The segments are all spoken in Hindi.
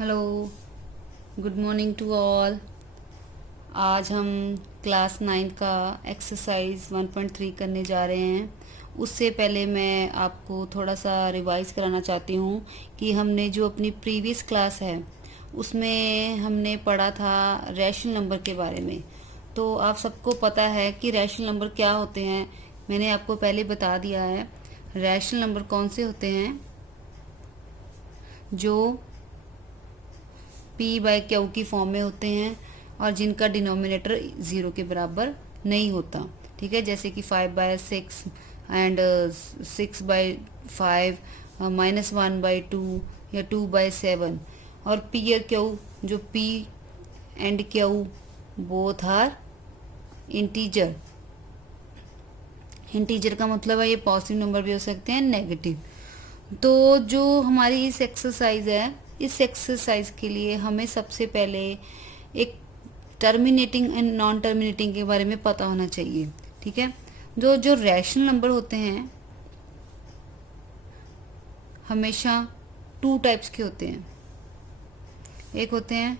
Hello, good morning to all. आज हम क्लास 9 का एक्सरसाइज 1.3 करने जा रहे हैं। उससे पहले मैं आपको थोड़ा सा रिवाइज कराना चाहती हूँ कि हमने जो अपनी प्रीवियस क्लास है उसमें हमने पढ़ा था रैशनल नंबर के बारे में। तो आप सबको पता है कि रैशनल नंबर क्या होते हैं। मैंने आपको पहले बता दिया है। रैशनल नंबर कौन से होते हैं? जो पी बाय क्यू की फॉर्म में होते हैं और जिनका डिनोमिनेटर ज़ीरो के बराबर नहीं होता। ठीक है, जैसे कि 5/6 एंड 6/5, -1/2 या 2/7। और पी और क्यू, जो P and Q both are integer. Integer का मतलब है ये पॉजिटिव नंबर भी हो सकते हैं, नेगेटिव। तो जो हमारी इस एक्सरसाइज है, इस एक्सरसाइज के लिए हमें सबसे पहले एक टर्मिनेटिंग एंड नॉन टर्मिनेटिंग के बारे में पता होना चाहिए। ठीक है, जो जो रैशनल नंबर होते हैं हमेशा टू टाइप्स के होते हैं। एक होते हैं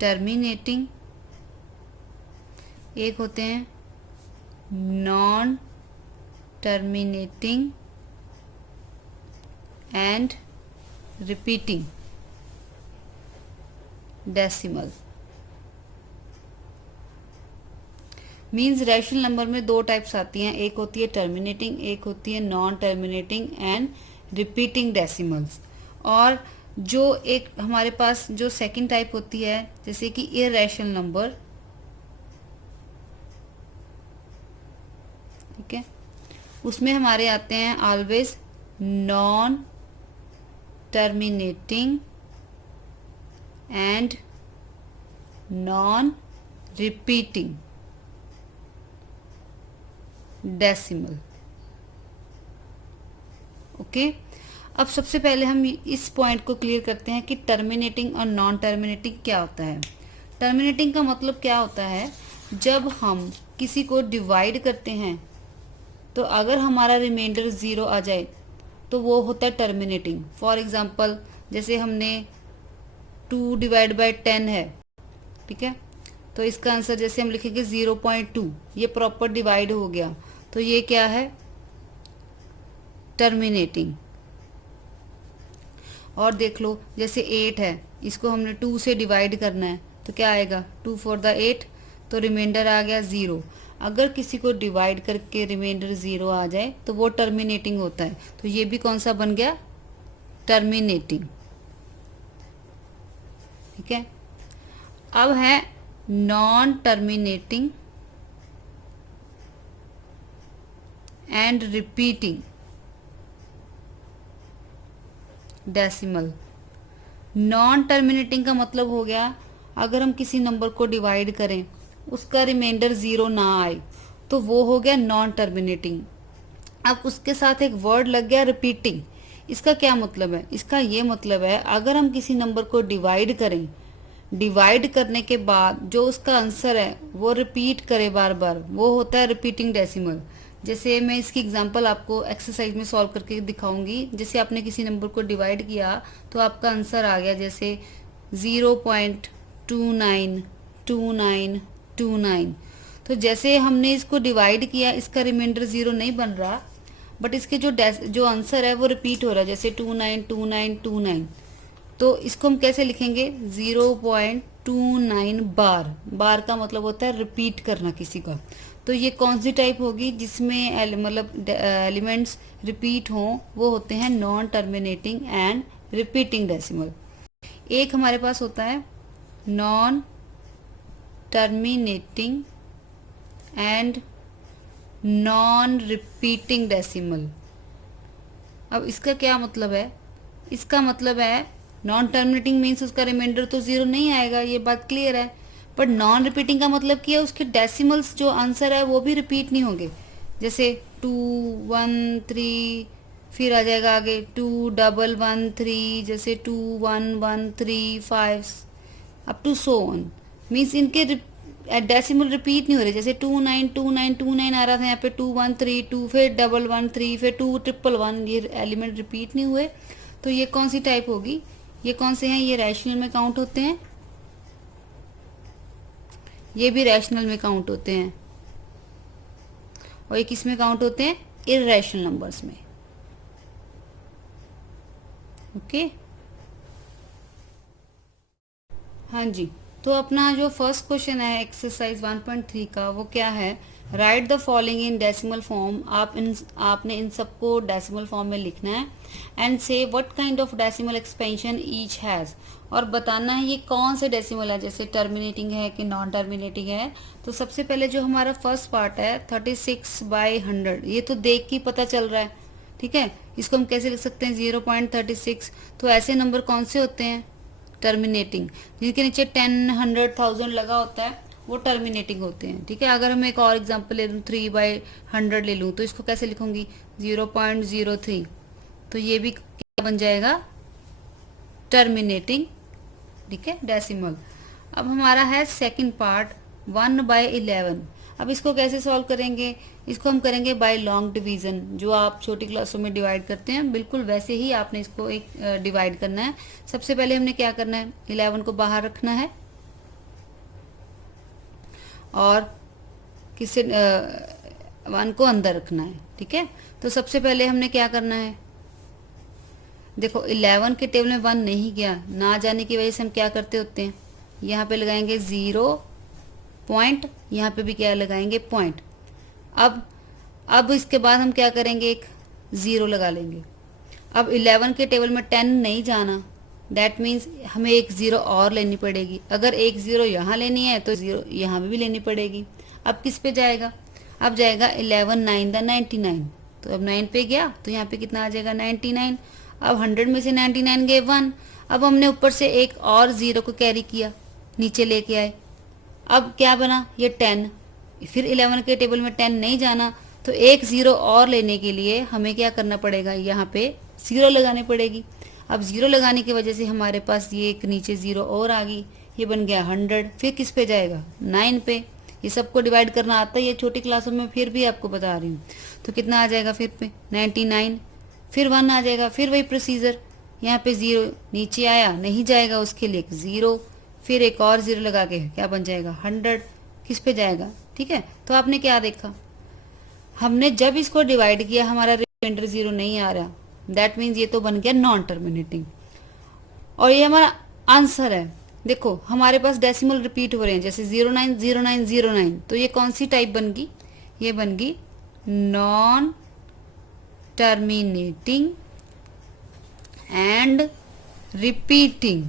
टर्मिनेटिंग, एक होते हैं non terminating and repeating decimal. Means rational number में दो टाइप्स आती हैं, एक होती है टर्मिनेटिंग, एक होती है non terminating and repeating decimals. और जो एक हमारे पास जो सेकंड टाइप होती है, जैसे कि इररेशनल नंबर, ठीक है, उसमें हमारे आते हैं always non terminating and non repeating decimal. Okay, अब सबसे पहले हम इस पॉइंट को क्लियर करते हैं कि टर्मिनेटिंग और नॉन टर्मिनेटिंग क्या होता है। टर्मिनेटिंग का मतलब क्या होता है? जब हम किसी को डिवाइड करते हैं तो अगर हमारा रिमाइंडर ज़ीरो आ जाए तो वो होता है टर्मिनेटिंग। फॉर एग्जांपल, जैसे हमने 2/10 है, ठीक है, तो इसका आंसर जैसे हम लिखेंगे 0.2, ये प्रॉपर डिवाइड हो गया, तो ये क्या है? टर्मिनेटिंग। और देख लो, जैसे 8 है, इसको हमने 2 से डिवाइड करना है तो क्या आएगा? 2 4 8, तो रिमाइंडर आ गया 0। अगर किसी को डिवाइड करके रिमाइंडर 0 आ जाए तो वो टर्मिनेटिंग होता है। तो ये भी कौन सा बन गया? टर्मिनेटिंग। ठीक है, अब है non terminating and repeating decimal. Non terminating का मतलब हो गया, अगर हम किसी नंबर को डिवाइड करें, उसका रिमाइंडर 0 ना आए, तो वो हो गया नॉन टर्मिनेटिंग। अब उसके साथ एक वर्ड लग गया रिपीटिंग। इसका क्या मतलब है? इसका ये मतलब है, अगर हम किसी नंबर को डिवाइड करें, डिवाइड करने के बाद जो उसका आंसर है वो रिपीट करे बार बार, वो होता है रिपीटिंग डेसिमल। जैसे मैं इसकी एग्जांपल आपको एक्सरसाइज में सॉल्व करके दिखाऊंगी। जैसे आपने किसी नंबर को डिवाइड किया तो आपका आंसर आ गया जैसे 0.292929। तो जैसे हमने इसको डिवाइड किया, इसका रिमाइंडर 0 नहीं बन रहा, बट इसके जो आंसर है वो रिपीट हो रहा है, जैसे 292929। तो इसको हम कैसे लिखेंगे? 0.29 बार। बार का मतलब होता है रिपीट करना किसी का। तो ये कौन सी टाइप होगी जिसमें मतलब एलिमेंट्स रिपीट हों? वो होते हैं non terminating and repeating decimal. एक हमारे पास होता है non terminating and non repeating decimal. अब इसका क्या मतलब है? इसका मतलब है नॉन टर्मिनेटिंग मीन्स उसका रिमाइंडर तो 0 नहीं आएगा, ये बात क्लियर है। बट नॉन रिपीटिंग का मतलब क्या है? उसके डेसिमल्स जो आंसर है वो भी रिपीट नहीं होंगे। जैसे 213, फिर आ जाएगा आगे 2113, जैसे 21135 up to so on. Means इनके डेसिमल रिपीट नहीं हो रहे। जैसे 292929 आ रहा था, यहाँ पे 2132, फिर 111, फिर 2111, ये एलिमेंट रिपीट नहीं हुए। तो ये कौन सी टाइप होगी? ये कौन से हैं, ये रैशनल में काउंट होते हैं, ये भी रैशनल में काउंट होते हैं, और ये किस में काउंट होते हैं, इर्रेशनल नंबर्स में। ओके हाँ जी, तो अपना जो फर्स्ट क्वेश्चन है एक्सरसाइज 1.3 का, वो क्या है, right the following in decimal form. आपने इन सबको डेसिमल फॉर्म में लिखना है, एंड से what kind of decimal expansion each has, और बताना है ये कौन से डेसिमल है, जैसे टर्मिनेटिंग है कि नॉन टर्मिनेटिंग है। तो सबसे पहले जो हमारा फर्स्ट पार्ट है 36/100, ये तो देख के पता चल रहा है, ठीक है। इसको हम कैसे लिख सकते हैं, 0.36। तो ऐसे नंबर कौन से होते हैं, टर्मिनेटिंग, जिनके नीचे 10, 100, 1000 लगा होता है, वो टर्मिनेटिंग होते हैं, ठीक है। अगर हम एक और एग्जांपल ले लूँ, 3/100 ले लूँ, तो इसको कैसे लिखूंगी, 0.03। तो ये भी क्या बन जाएगा, टर्मिनेटिंग, ठीक है, डेसिमल। अब हमारा है सेकंड पार्ट 1/11। अब इसको कैसे सॉल्व करेंगे, इसको हम करेंगे बाय लॉन्ग डिवीजन, जो आप छोटी क्लासों में डिवाइड करते हैं, बिल्कुल वैसे ही आपने इसको एक डिवाइड करना है। सबसे पहले हमने क्या करना है, 11 को बाहर रखना है, और किसी 1 को अंदर रखना है, ठीक है। तो सबसे पहले हमने क्या करना है, देखो 11 के टेबल में 1 नहीं गया, ना जाने की वजह से हम क्या करते होते हैं, यहाँ पे लगाएंगे 0 पॉइंट, यहाँ पे भी क्या लगाएंगे, पॉइंट। अब इसके बाद हम क्या करेंगे, एक 0 लगा लेंगे। अब 11 के टेबल में 10 नहीं जाना, दैट मीन्स हमें एक 0 और लेनी पड़ेगी। अगर एक 0 यहाँ लेनी है तो 0 यहाँ भी लेनी पड़ेगी। अब किस पे जाएगा, अब जाएगा 11 9 द 99। तो अब 9 पे गया, तो यहाँ पे कितना आ जाएगा, 99। अब 100 में से 99 गए 1। अब हमने ऊपर से एक और 0 को कैरी किया, नीचे लेके आए। अब क्या बना, ये 10। फिर 11 के टेबल में 10 नहीं जाना, तो एक 0 और लेने के लिए हमें क्या करना पड़ेगा, यहाँ पे 0 लगानी पड़ेगी। अब 0 लगाने की वजह से हमारे पास ये एक नीचे 0 और आ गई, ये बन गया 100। फिर किस पे जाएगा, 9 पे। ये सबको डिवाइड करना आता है, ये छोटी क्लासों में फिर भी आपको बता रही हूँ। तो कितना आ जाएगा फिर पे, 99। फिर 1 आ जाएगा, फिर वही प्रोसीजर, यहाँ पे 0 नीचे आया, नहीं जाएगा, उसके लिए 0, फिर एक और 0 लगा के क्या बन जाएगा, 100। किस पे जाएगा, ठीक है। तो आपने क्या देखा, हमने जब इसको डिवाइड किया हमारा रिमाइंडर 0 नहीं आ रहा, दैट मीन्स ये तो बन गया नॉन टर्मिनेटिंग, और ये हमारा आंसर है। देखो हमारे पास डेसिमल रिपीट हो रहे हैं, जैसे 090909, तो ये कौन सी टाइप बन गई, ये बन गई non terminating and repeating.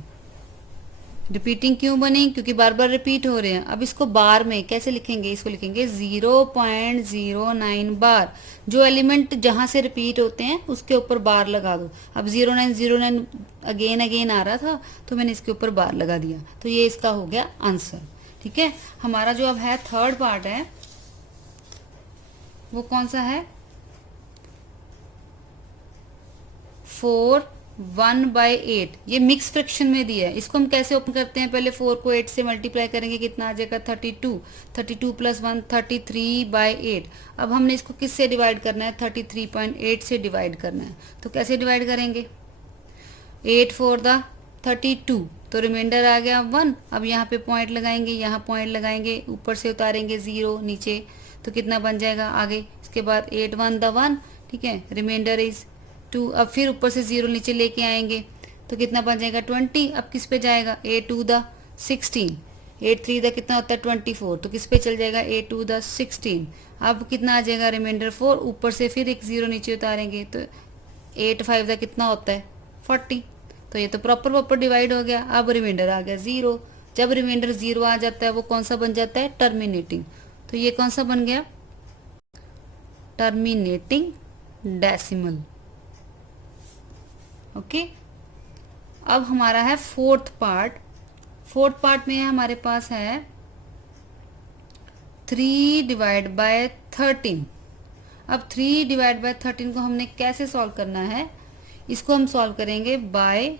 Repeating क्यों बनी, क्योंकि बार बार रिपीट हो रहे हैं। अब इसको बार में कैसे लिखेंगे, इसको लिखेंगे 0.09 बार। जो एलिमेंट जहां से रिपीट होते हैं उसके ऊपर बार लगा दो। अब 0909 अगेन अगेन आ रहा था, तो मैंने इसके ऊपर बार लगा दिया, तो ये इसका हो गया आंसर, ठीक है। हमारा जो अब है थर्ड पार्ट है, वो कौन सा है, 4/1/8। ये मिक्स फ्रैक्शन में दिया है, इसको हम कैसे ओपन करते हैं, पहले 4 को 8 से मल्टीप्लाई करेंगे, कितना आ जाएगा, 32। 32 + 1 33/8। अब हमने इसको किससे डिवाइड करना है, 33.8 से डिवाइड करना है। तो कैसे डिवाइड करेंगे, 8 4 द 32, तो रिमाइंडर आ गया 1। अब यहाँ पे पॉइंट लगाएंगे, यहाँ पॉइंट लगाएंगे, ऊपर से उतारेंगे 0 नीचे, तो कितना बन जाएगा आगे। इसके बाद 8 1 द 1, ठीक है, रिमाइंडर इज 2। अब फिर ऊपर से 0 नीचे लेके आएंगे, तो कितना बन जाएगा 20। अब किस पे जाएगा, 8 2 द 16। 8 3 द कितना होता है 24, तो किस पे चल जाएगा, 8 2 द 16। अब कितना आ जाएगा, रिमाइंडर 4। ऊपर से फिर एक 0 नीचे उतारेंगे, तो 8 5 द कितना होता है 40। तो ये तो प्रॉपर डिवाइड हो गया। अब रिमाइंडर आ गया 0। जब रिमाइंडर 0 आ जाता है, वो कौन सा बन जाता है, टर्मिनेटिंग। तो ये कौन सा बन गया, टर्मिनेटिंग डेसिमल। ओके अब हमारा है फोर्थ पार्ट। फोर्थ पार्ट में हमारे पास है 3/13। अब 3/13 को हमने कैसे सॉल्व करना है, इसको हम सॉल्व करेंगे बाय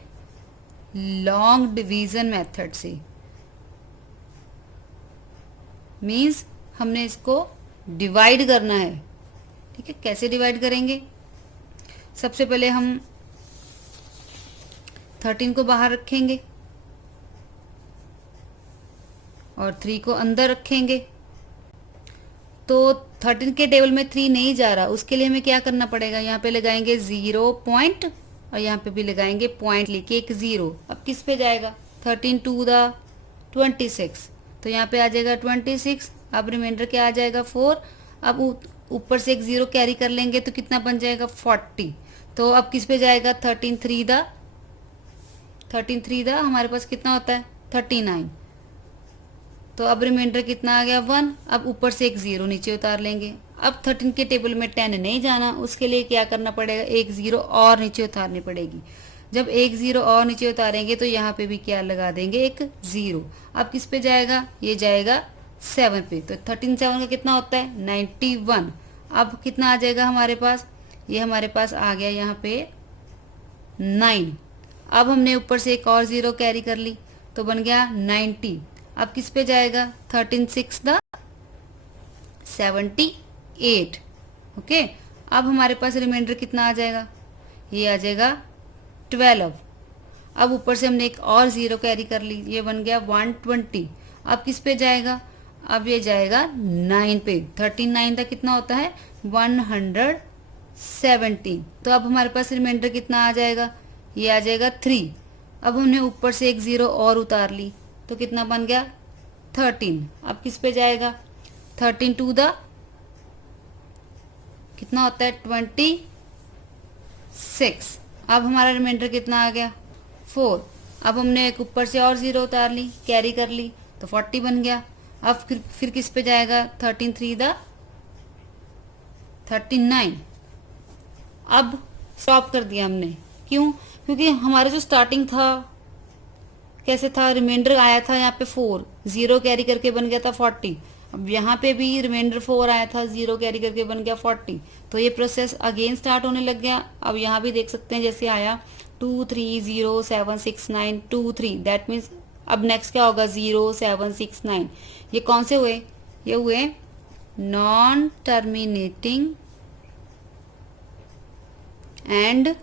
लॉन्ग डिवीजन मेथड से। मीन्स हमने इसको डिवाइड करना है, ठीक है। कैसे डिवाइड करेंगे, सबसे पहले हम 13 को बाहर रखेंगे और 3 को अंदर रखेंगे। तो 13 के टेबल में 3 नहीं जा रहा, उसके लिए हमें क्या करना पड़ेगा, यहाँ पे लगाएंगे 0 पॉइंट और यहाँ पे भी लगाएंगे पॉइंट लेके एक 0। अब किस पे जाएगा, 13 टू द 26, तो यहाँ पे आ जाएगा 26। अब रिमाइंडर क्या आ जाएगा 4। अब ऊपर से एक 0 कैरी कर लेंगे तो कितना बन जाएगा 40। तो अब किस पे जाएगा, 13 3 द हमारे पास कितना होता है 39। तो अब रिमाइंडर कितना आ गया 1। अब ऊपर से एक 0 नीचे उतार लेंगे। अब 13 के टेबल में 10 नहीं जाना, उसके लिए क्या करना पड़ेगा, एक 0 और नीचे उतारनी पड़ेगी। जब एक 0 और नीचे उतारेंगे तो यहाँ पे भी क्या लगा देंगे, एक 0। अब किस पे जाएगा, ये जाएगा 7 पे। तो 13 7 का कितना होता है 91। अब कितना आ जाएगा हमारे पास, ये हमारे पास आ गया यहाँ पे 9। अब हमने ऊपर से एक और 0 कैरी कर ली तो बन गया 90। अब किस पे जाएगा, 13 6 द 78। ओके, अब हमारे पास रिमाइंडर कितना आ जाएगा, ये आ जाएगा 12। अब ऊपर से हमने एक और 0 कैरी कर ली, ये बन गया 120। अब किस पे जाएगा, अब ये जाएगा 9 पे। 39 का कितना होता है 117। तो अब हमारे पास रिमाइंडर कितना आ जाएगा, ये आ जाएगा 3। अब हमने ऊपर से एक 0 और उतार ली तो कितना बन गया 13। अब किस पे जाएगा, 13 टू द कितना होता है 26। अब हमारा रिमाइंडर कितना आ गया 4। अब हमने एक ऊपर से और 0 उतार ली, कैरी कर ली तो 40 बन गया। अब फिर किस पे जाएगा, 13 3 द 39। अब स्टॉप कर दिया हमने, क्यों, क्योंकि हमारा जो स्टार्टिंग था कैसे था, रिमाइंडर आया था यहाँ पे 4, 0 कैरी करके बन गया था 40। अब यहाँ पे भी रिमाइंडर 4 आया था, 0 कैरी करके बन गया 40। तो ये प्रोसेस अगेन स्टार्ट होने लग गया। अब यहाँ भी देख सकते हैं जैसे आया 2 3 0 7 6 9 2 3, दैट मीन्स अब नेक्स्ट क्या होगा 0 7 6 9। ये कौन से हुए, ये हुए नॉन टर्मिनेटिंग एंड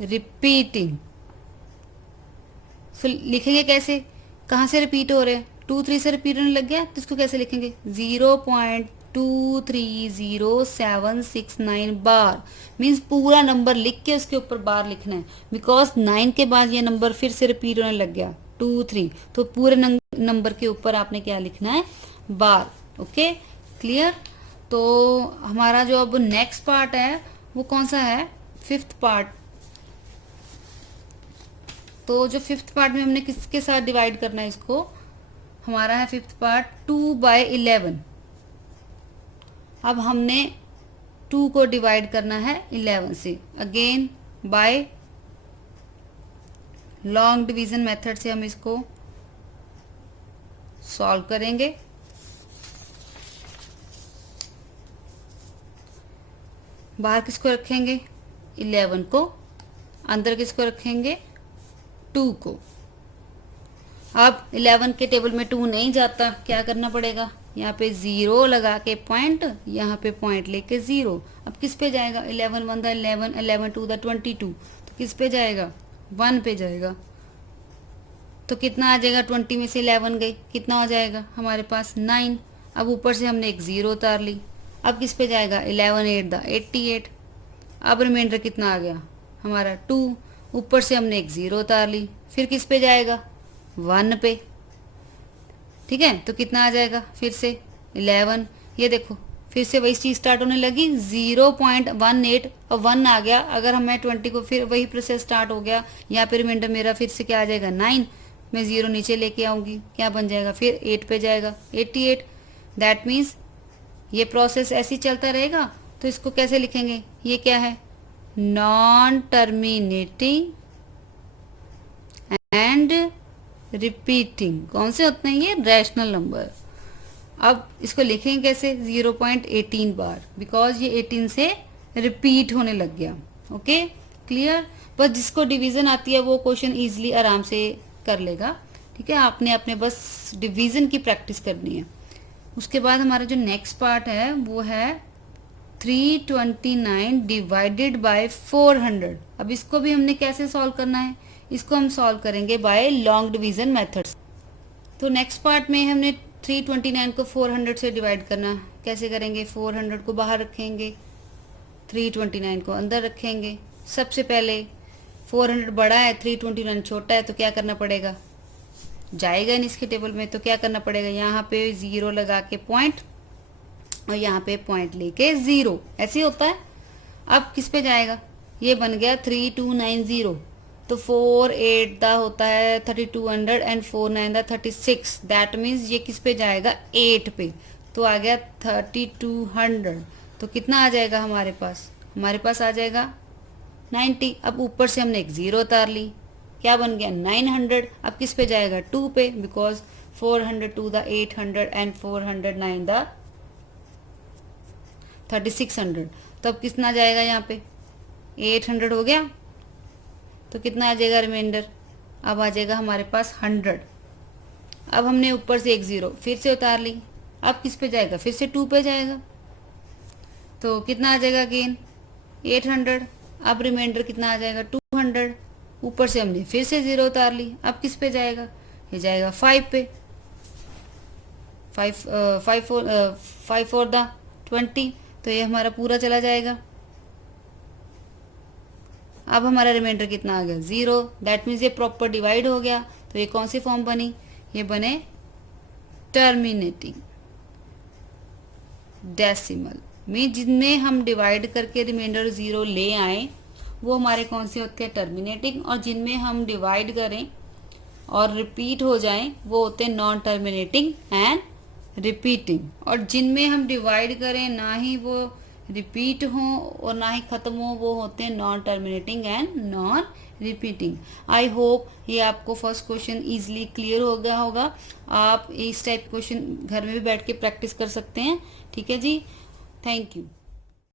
रिपीटिंग। सो लिखेंगे कैसे, कहाँ से रिपीट हो रहे हैं, 2 3 से रिपीट होने लग गया तो इसको कैसे लिखेंगे, 0.230769 बार। मीन्स पूरा नंबर लिख के उसके ऊपर बार लिखना है, बिकॉज 9 के बाद ये नंबर फिर से रिपीट होने लग गया 2 3, तो पूरे नंबर के ऊपर आपने क्या लिखना है, बार। Okay, clear. तो हमारा जो अब नेक्स्ट पार्ट है वो कौन सा है, 5th पार्ट। तो जो 5th पार्ट में हमने किसके साथ डिवाइड करना है इसको, हमारा है 5th पार्ट 2/11। अब हमने 2 को डिवाइड करना है 11 से, again by long division method से हम इसको सॉल्व करेंगे। बाहर किसको रखेंगे 11 को, अंदर किसको रखेंगे 2 को। अब 11 के टेबल में 2 नहीं जाता, क्या करना पड़ेगा, यहाँ पे 0 लगा के पॉइंट, यहाँ पे पॉइंट लेके 0। अब किस पे जाएगा, 11 1 द 11, 11 2 द 22, तो किस पे जाएगा 1 पे जाएगा। तो कितना आ जाएगा, 20 में से 11 गई, कितना हो जाएगा हमारे पास 9। अब ऊपर से हमने एक 0 उतार ली, अब किस पे जाएगा, 11 8 द 88। अब रिमाइंडर कितना आ गया हमारा 2, ऊपर से हमने एक 0 उतार ली, फिर किस पे जाएगा 1 पे। ठीक है, तो कितना आ जाएगा फिर से 11, ये देखो फिर से वही चीज स्टार्ट होने लगी 0.18 और 1 आ गया। अगर हमें 20 को फिर वही प्रोसेस स्टार्ट हो गया, यहाँ पे रिमाइंडर मेरा फिर से क्या आ जाएगा 9, मैं 0 नीचे लेके आऊंगी, क्या बन जाएगा फिर 8 पे जाएगा 88। दैट मीन्स ये प्रोसेस ऐसे ही चलता रहेगा। तो इसको कैसे लिखेंगे, ये क्या है, नॉन टर्मिनेटिंग एंड रिपीटिंग। कौन से होते हैं ये, रैशनल नंबर। अब इसको लिखेंगे कैसे, 0.18 बार, बिकॉज ये 18 से रिपीट होने लग गया। Okay, clear. बस जिसको डिवीजन आती है वो क्वेश्चन इजीली आराम से कर लेगा। ठीक है, आपने अपने बस डिवीजन की प्रैक्टिस करनी है। उसके बाद हमारा जो नेक्स्ट पार्ट है वो है 329 डिवाइडेड बाय 400। अब इसको भी हमने कैसे सॉल्व करना है, इसको हम सॉल्व करेंगे बाय लॉन्ग डिवीजन मेथड्स। तो नेक्स्ट पार्ट में हमने 329 को 400 से डिवाइड करना कैसे करेंगे। 400 को बाहर रखेंगे, 329 को अंदर रखेंगे। सबसे पहले 400 बड़ा है, 329 छोटा है, तो क्या करना पड़ेगा, जाएगा नहीं इसके टेबल में, तो क्या करना पड़ेगा, यहाँ पे 0 लगा के पॉइंट और यहाँ पे पॉइंट लेके 0, ऐसे होता है। अब किस पे जाएगा, ये बन गया 3290, तो 4 8 दा होता है 3200 एंड 4 9 दा 36, दैट मीन्स ये किस पे जाएगा, 8 पे, तो आ गया 3200। तो कितना आ जाएगा हमारे पास आ जाएगा 90। अब ऊपर से हमने एक 0 उतार ली, क्या बन गया 900। अब किस पे जाएगा, 2 पे, बिकॉज 402 दा 800 एंड 409 दा 3600। तो अब कितना जाएगा, यहाँ पे 800 हो गया, तो कितना आ जाएगा रिमाइंडर, अब आ जाएगा हमारे पास 100। अब हमने ऊपर से एक 0 फिर से उतार ली, अब किस पे जाएगा, फिर से 2 पे जाएगा, तो कितना आ जाएगा अगेन 800। अब रिमाइंडर कितना आ जाएगा 200। ऊपर से हमने फिर से 0 उतार ली, अब किस पे जाएगा, ये जाएगा 5 पे, 5 4 दा 20, तो ये हमारा पूरा चला जाएगा। अब हमारा रिमाइंडर कितना आ गया 0, दैट मीन्स ये प्रॉपर डिवाइड हो गया। तो ये कौन सी फॉर्म बनी, ये बने टर्मिनेटिंग डेसिमल में, जिनमें हम डिवाइड करके रिमाइंडर 0 ले आए वो हमारे कौन से होते हैं, टर्मिनेटिंग, और जिनमें हम डिवाइड करें और रिपीट हो जाएं वो होते हैं नॉन टर्मिनेटिंग एंड रिपीटिंग। और जिनमें हम डिवाइड करें ना ही वो रिपीट हों और ना ही ख़त्म हो, वो होते हैं non terminating and non repeating. I hope ये आपको फर्स्ट क्वेश्चन इजीली क्लियर हो गया होगा। आप इस टाइप क्वेश्चन घर में भी बैठ के प्रैक्टिस कर सकते हैं। ठीक है जी, थैंक यू।